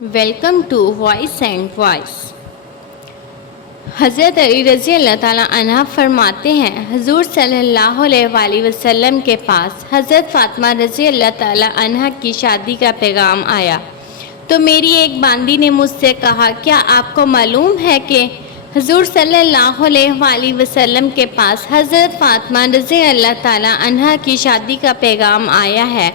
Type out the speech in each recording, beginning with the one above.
Welcome to voice and voice. حضرت علی رضی اللہ تعالیٰ عنہ فرماتے ہیں، حضور صلی اللہ علیہ وآلہ وسلم کے پاس حضرت فاطمہ رضی اللہ تعالیٰ عنہ کی شادی کا پیغام آیا تو میری ایک باندی نے مجھ سے کہا، کیا آپ کو معلوم ہے کہ حضور صلی اللہ علیہ وآلہ وسلم کے پاس حضرت فاطمہ رضی اللہ تعالیٰ عنہ کی شادی کا پیغام آیا ہے؟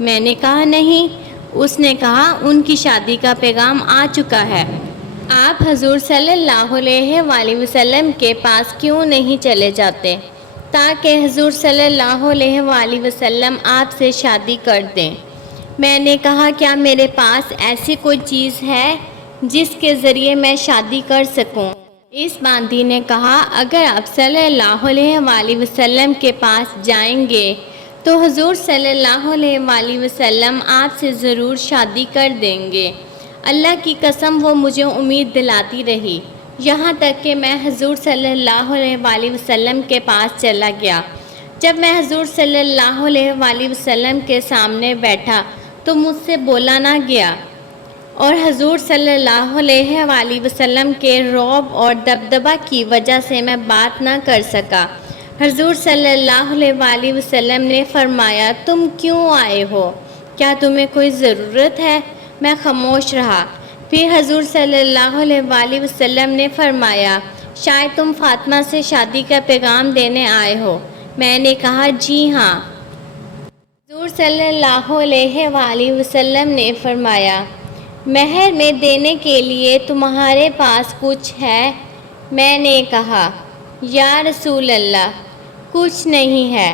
میں نے کہا نہیں۔ اس نے کہا، ان کی شادی کا پیغام آ چکا ہے، آپ حضور صلی اللہ علیہ وآلہ وسلم کے پاس کیوں نہیں چلے جاتے تاکہ حضور صلی اللہ علیہ وآلہ وسلم آپ سے شادی کر دیں؟ میں نے کہا، کیا میرے پاس ایسی کوئی چیز ہے جس کے ذریعے میں شادی کر سکوں؟ اس باندی نے کہا، اگر آپ صلی اللہ علیہ وآلہ وسلم کے پاس جائیں گے تو حضور صلی اللہ علیہ وآلہ وسلم آپ سے ضرور شادی کر دیں گے۔ اللہ کی قسم وہ مجھے امید دلاتی رہی، یہاں تک کہ میں حضور صلی اللہ علیہ وآلہ وسلم کے پاس چلا گیا۔ جب میں حضور صلی اللہ علیہ وآلہ وسلم کے سامنے بیٹھا تو مجھ سے بولا نہ گیا، اور حضور صلی اللہ علیہ وآلہ وسلم کے رعب اور دبدبہ کی وجہ سے میں بات نہ کر سکا۔ حضور صلی اللہ علیہ وآلہ وسلم نے فرمایا، تم کیوں آئے ہو؟ کیا تمہیں کوئی ضرورت ہے؟ میں خاموش رہا۔ پھر حضور صلی اللہ علیہ وآلہ وسلم نے فرمایا، شاید تم فاطمہ سے شادی کا پیغام دینے آئے ہو۔ میں نے کہا، جی ہاں۔ حضور صلی اللہ علیہ وآلہ وسلم نے فرمایا، مہر میں دینے کے لیے تمہارے پاس کچھ ہے؟ میں نے کہا، یا رسول اللہ، کچھ نہیں ہے۔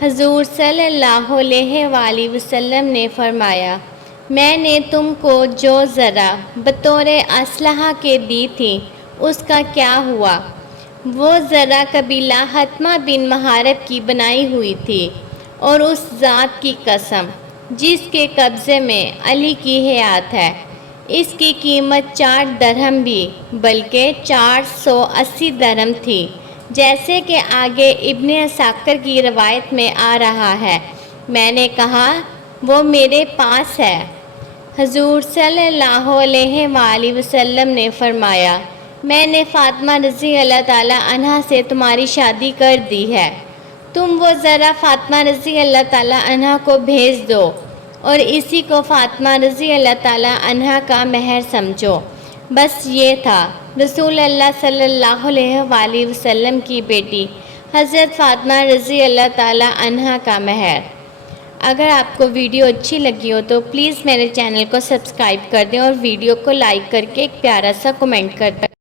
حضور صلی اللہ علیہ وآلہ وسلم نے فرمایا، میں نے تم کو جو ذرا بطور اسلحہ کے دی تھی اس کا کیا ہوا؟ وہ ذرا قبیلہ حتمہ بن محارب کی بنائی ہوئی تھی، اور اس ذات کی قسم جس کے قبضے میں علی کی حیات ہے، اس کی قیمت 4 درہم بھی بلکہ 480 درہم تھی، جیسے کہ آگے ابن عساکر کی روایت میں آ رہا ہے۔ میں نے کہا، وہ میرے پاس ہے۔ حضور صلی اللہ علیہ وآلہ وسلم نے فرمایا، میں نے فاطمہ رضی اللہ تعالیٰ عنہ سے تمہاری شادی کر دی ہے، تم وہ ذرا فاطمہ رضی اللہ تعالیٰ عنہ کو بھیج دو، اور اسی کو فاطمہ رضی اللہ تعالیٰ عنہ کا مہر سمجھو۔ بس یہ تھا رسول اللہ صلی اللہ علیہ وآلہ وسلم کی بیٹی حضرت فاطمہ رضی اللہ تعالیٰ عنہ کا مہر۔ اگر آپ کو ویڈیو اچھی لگی ہو تو پلیز میرے چینل کو سبسکرائب کر دیں اور ویڈیو کو لائک کر کے ایک پیارا سا کمنٹ کر دیں۔